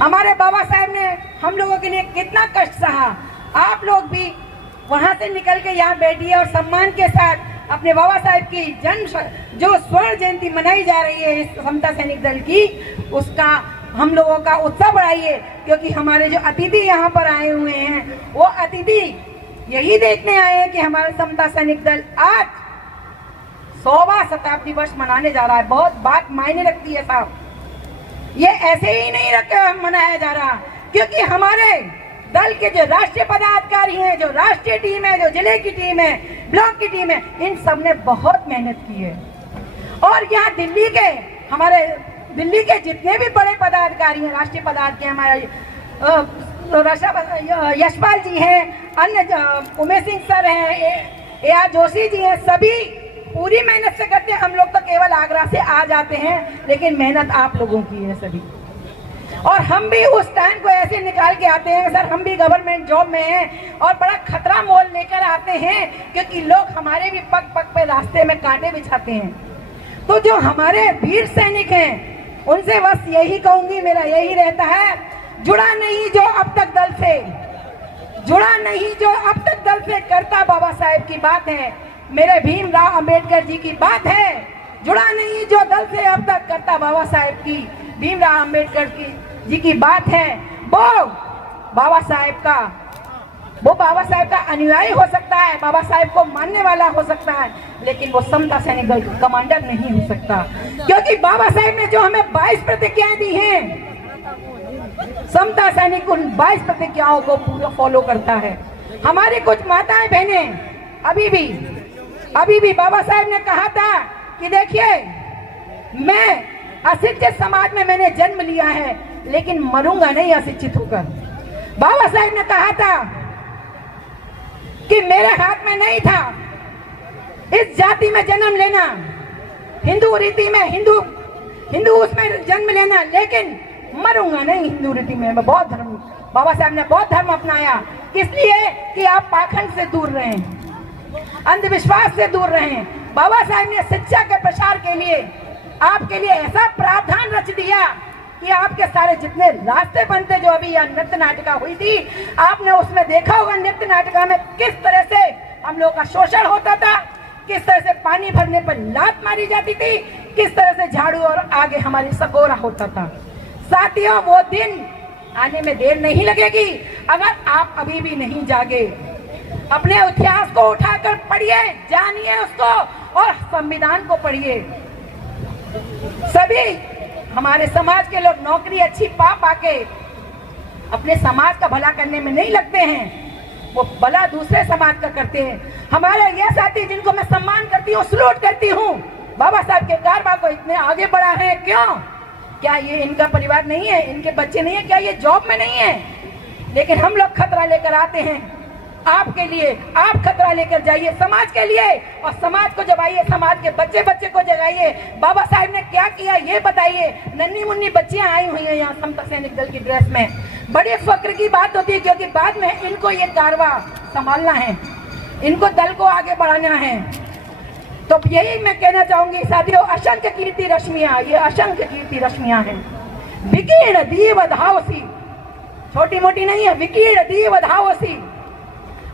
हमारे बाबा साहब ने हम लोगों के लिए कितना कष्ट सहा। आप लोग भी वहां से निकल के यहाँ बैठिए और सम्मान के साथ अपने बाबा साहब की जो स्वर्ण जयंती मनाई जा रही है इस समता सैनिक दल की, उसका हम लोगों का उत्साह बढ़ाइए। क्योंकि हमारे जो अतिथि यहाँ पर आए हुए हैं वो अतिथि यही देखने आए हैं कि हमारा समता सैनिक दल आज 100वां शताब्दी वर्ष मनाने जा रहा है। बहुत बात मायने रखती है साहब, ये ऐसे ही नहीं मनाया जा रहा, क्योंकि हमारे दल के जो राष्ट्रीय पदाधिकारी हैं, जो राष्ट्रीय टीम है, जो जिले की टीम है, ब्लॉक की टीम है, इन सब ने बहुत मेहनत की है। और यहाँ हमारे दिल्ली के जितने भी बड़े पदाधिकारी हैं, राष्ट्रीय पदाधिकारी, हमारे यशपाल जी हैं, अन्य उमेश सिंह सर हैं, AR जोशी जी हैं, सभी पूरी मेहनत से करते हैं। हम लोग तो केवल आगरा से आ जाते हैं, लेकिन मेहनत आप लोगों की है सभी। और हम भी उस टाइम को ऐसे निकाल के आते हैं सर, हम भी गवर्नमेंट जॉब में हैं और बड़ा खतरा मोल लेकर आते हैं, क्योंकि लोग हमारे भी पग पग पे रास्ते में कांटे बिछाते हैं। तो जो हमारे वीर सैनिक हैं उनसे बस यही कहूंगी, मेरा यही रहता है, जुड़ा नहीं जो अब तक दल से करता बाबा साहेब की बात है, मेरे भीमराव अंबेडकर जी की बात है। जुड़ा नहीं जो दल से अब तक करता बाबा साहेब की, भीमराव अंबेडकर जी की बात है। वो बाबा साहेब का अनुयायी हो सकता है, बाबा साहेब को मानने वाला हो सकता है, लेकिन वो समता सैनिक दल का कमांडर नहीं हो सकता। क्योंकि बाबा साहेब ने जो हमें 22 प्रतिज्ञाएं दी हैं, समता सैनिक उन 22 प्रतिज्ञाओं को पूरा फॉलो करता है। हमारी कुछ माताएं बहनें अभी भी बाबा साहेब ने कहा था कि देखिए, मैं अशिक्षित समाज में मैंने जन्म लिया है, लेकिन मरूंगा नहीं अशिक्षित होकर। बाबा साहेब ने कहा था कि मेरे हाथ में नहीं था इस जाति में जन्म लेना, हिंदू रीति में हिंदू उसमें जन्म लेना, लेकिन मरूंगा नहीं हिंदू रीति में। मैं बौद्ध धर्म, बाबा साहब ने बौद्ध धर्म अपनाया, किस लिए कि आप पाखंड से दूर रहें, अंधविश्वास से दूर रहें। बाबा साहब ने शिक्षा के प्रसार के लिए आपके लिए ऐसा प्रावधान रच दिया कि आपके सारे जितने रास्ते बनते, जो अभी यह नृत्य नाटिका हुई थी, आपने उसमें देखा होगा नृत्य नाटिका में किस तरह से हम लोग का शोषण होता था, किस तरह से पानी भरने पर लात मारी जाती थी, किस तरह से झाड़ू और आगे हमारी सकोरा होता था। साथियों, वो दिन आने में देर नहीं लगेगी अगर आप अभी भी नहीं जागे। अपने इतिहास को उठाकर पढ़िए, जानिए उसको और संविधान को पढ़िए। सभी हमारे समाज के लोग नौकरी अच्छी पा के अपने समाज का भला करने में नहीं लगते हैं, वो भला दूसरे समाज का करते हैं। हमारे ये साथी जिनको मैं सम्मान करती हूँ, सलूट करती हूँ, बाबा साहब के कारवा को इतने आगे बढ़ा है, क्यों? क्या ये इनका परिवार नहीं है, इनके बच्चे नहीं है, क्या ये जॉब में नहीं है? लेकिन हम लोग खतरा लेकर आते हैं आपके लिए। आप खतरा लेकर जाइए समाज के लिए, और समाज को जगाइए, समाज के बच्चे को जगाइए। बाबा साहब ने क्या किया ये बताइए। नन्ही मुन्नी बच्चियां आई हुई हैं यहाँ समता सैनिक दल की ड्रेस में, बड़े फक्र की बात होती है, क्योंकि बाद में इनको ये कारवा संभालना है, इनको दल को आगे बढ़ाना है। तो यही मैं कहना चाहूंगी साथियों, असंख्य कीर्ति रश्मियां, ये असंख्य कीर्ति रश्मियां हैं। विकीर्ण दीव धावसी, छोटी मोटी नहीं है, विकीर्ण दीव धावसी,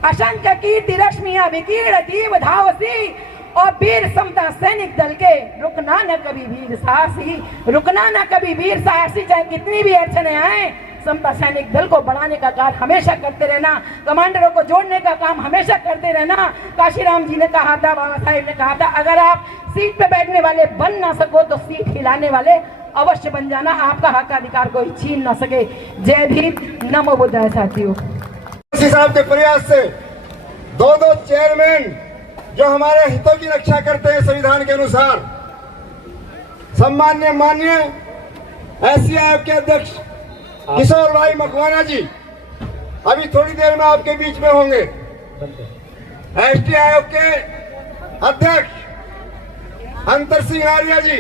असंख्य कीर्ति रश्मियां विकीर्ण दीव धावसी। और वीर समता सैनिक दल के रुकना न कभी वीर साहसी, रुकना न कभी वीर साहसी। चाहे कितनी भी अड़चने आए, समता सैनिक दल को बढ़ाने का कार्य हमेशा करते रहना, कमांडरों को जोड़ने का काम हमेशा करते रहना। काशीराम जी ने कहा था, बाबा साहेब ने कहा था, अगर आप सीट पे बैठने वाले बन ना सको तो सीट हिलाने वाले अवश्य बन जाना, आपका हक अधिकार कोई छीन न सके। जय भीम, नमो बुद्धाय। साथियों, साहब के प्रयास से दो चेयरमैन जो हमारे हितों की रक्षा करते हैं संविधान के अनुसार, सम्मान्य माननीय एससी आयोग के अध्यक्ष किशोर भाई मकवाना जी अभी थोड़ी देर में आपके बीच में होंगे। एसटी आयोग के अध्यक्ष अंतर सिंह आर्या जी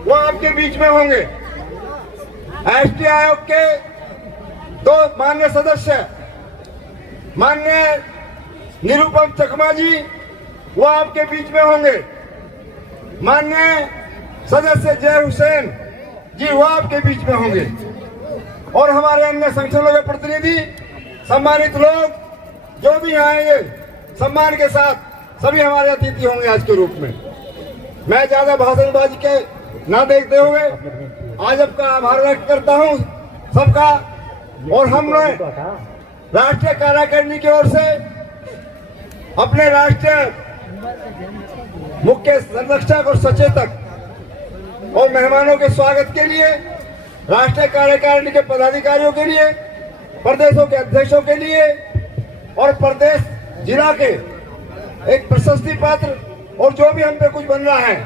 वो आपके बीच में होंगे। एसटी आयोग के दो माननीय सदस्य माननीय निरुपम चकमा जी वो आपके बीच में होंगे। माननीय सदस्य जय हुसैन जी वो आपके बीच में होंगे। और हमारे अन्य संगठनों के प्रतिनिधि, सम्मानित लोग जो भी आएंगे सम्मान के साथ सभी हमारे अतिथि होंगे आज के रूप में। मैं ज्यादा भाषणबाजी के ना देखते हुए आज आपका आभार व्यक्त करता हूं सबका। और हमने राष्ट्रीय कार्यकारिणी की ओर से अपने राष्ट्रीय मुख्य संरक्षक और सचेतक और मेहमानों के स्वागत के लिए, राष्ट्रीय कार्यकारिणी के पदाधिकारियों के लिए, प्रदेशों के अध्यक्षों के लिए और प्रदेश जिला के एक प्रशस्ति पत्र और जो भी हम पे कुछ बन रहा है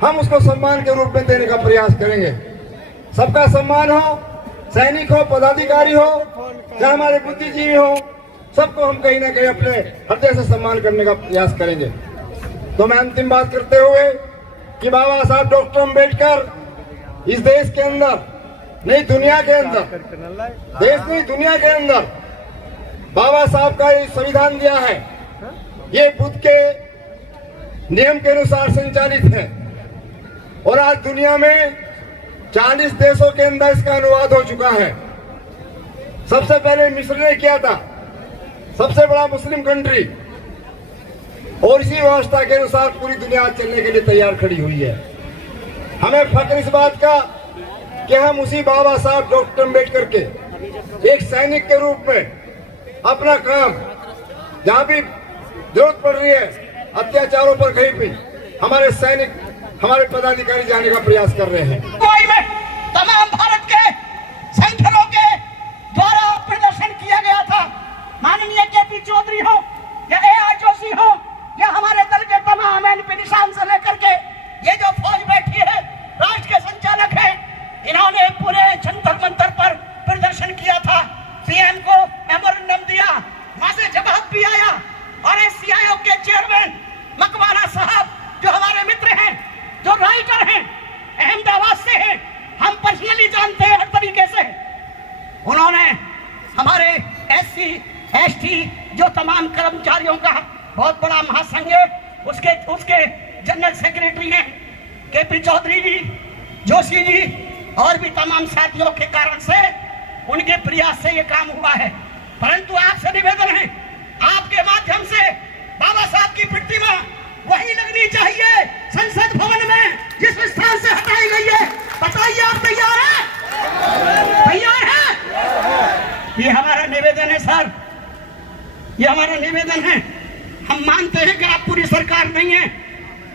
हम उसको सम्मान के रूप में देने का प्रयास करेंगे। सबका सम्मान हो, सैनिक हो, पदाधिकारी हो, चाहे हमारे बुद्धिजीवी हो, सबको हम कहीं ना कहीं अपने हृदय से सम्मान करने का प्रयास करेंगे। तो मैं अंतिम बात करते हुए कि बाबा साहब डॉक्टर अम्बेडकर इस देश के अंदर नहीं दुनिया के अंदर, देश नहीं दुनिया के अंदर बाबा साहब का ये संविधान दिया है, ये बुद्ध के नियम के अनुसार संचालित है। और आज दुनिया में 40 देशों के अंदर इसका अनुवाद हो चुका है। सबसे पहले मिस्र ने किया था, सबसे बड़ा मुस्लिम कंट्री, और इसी व्यवस्था के अनुसार पूरी दुनिया चलने के लिए तैयार खड़ी हुई है। हमें फख्र इस बात का कि हम उसी बाबा साहब डॉक्टर अम्बेडकर के एक सैनिक के रूप में अपना काम जहां भी जरूरत पड़ रही है, अत्याचारों पर कहीं भी हमारे सैनिक, हमारे पदाधिकारी जाने का प्रयास कर रहे हैं। तमाम भारत के संगठनों के द्वारा प्रदर्शन किया गया था। माननीय केपी चौधरी हो या ए.आर. जोशी हो या हमारे दल के तमाम एनपी निशान से लेकर के ये जो फौज बैठी है, राष्ट्र के संचालक है, इन्होंने पूरे जंतर मंतर पर प्रदर्शन किया था। सीएम को मेमोरेंडम दिया, वहां से जवाब भी आया। और एससी आयोग के चेयरमैन मकवाना साहब जो हमारे मित्र हैं, जो राइटर हैं, अहमदाबाद से हैं, हम पर्सनली जानते हैं हर तरीके से। उन्होंने हमारे एससी एसटी जो तमाम कर्मचारियों का बहुत बड़ा महासंघ है, उसके जनरल सेक्रेटरी हैं केपी चौधरी जी, जोशी जी और भी तमाम साथियों के कारण से, उनके प्रयास से ये काम हुआ है। परंतु आपसे निवेदन है, आपके माध्यम से बाबा साहब की प्रतिमा वही लगनी चाहिए संसद भवन में जिस स्थान से हटाई गई है। बताइए आप तैयार हैं? तैयार हैं? ये हमारा निवेदन है सर, ये हमारा निवेदन है। हम मानते हैं कि आप पूरी सरकार नहीं है,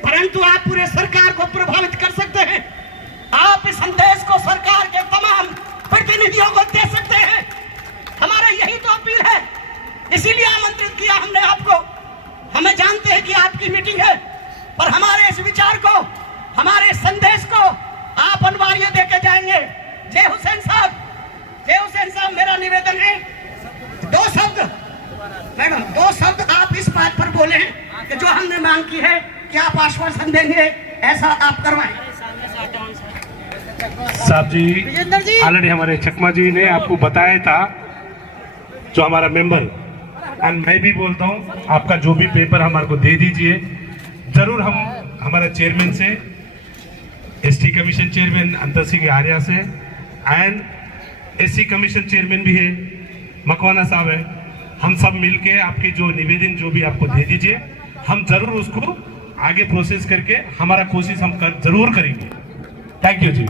परंतु आप पूरे सरकार को प्रभावित कर सकते हैं। आप इस संदेश को सरकार के तमाम प्रतिनिधियों को दे सकते हैं। हमारा यही तो अपील है, इसीलिए आमंत्रित किया हमने आपको। हमें जानते हैं कि आपकी मीटिंग है, पर हमारे इस विचार को, हमारे संदेश को आप अनिवार्य देके जाएंगे। जय हुसैन साहब, जय हुसैन साहब। मेरा निवेदन है, दो शब्द मैडम, दो शब्द आप इस बात पर बोले कि जो हमने मांग की है कि आप आश्वासन देंगे, ऐसा आप करवाएं। साहब जी, ऑलरेडी हमारे चकमा जी ने आपको बताया था, जो हमारा मेंबर, एंड मैं भी बोलता हूँ आपका जो भी पेपर हमारे को दे दीजिए। जरूर हम हमारे चेयरमैन से, एसटी कमीशन चेयरमैन अंतर सिंह आर्या से, एंड एससी कमीशन चेयरमैन भी है, मकवाना साहब है, हम सब मिलके आपके जो निवेदन जो भी आपको दे दीजिए। हम जरूर उसको आगे प्रोसेस करके हमारा कोशिश हम जरूर करेंगे। Thank you ji.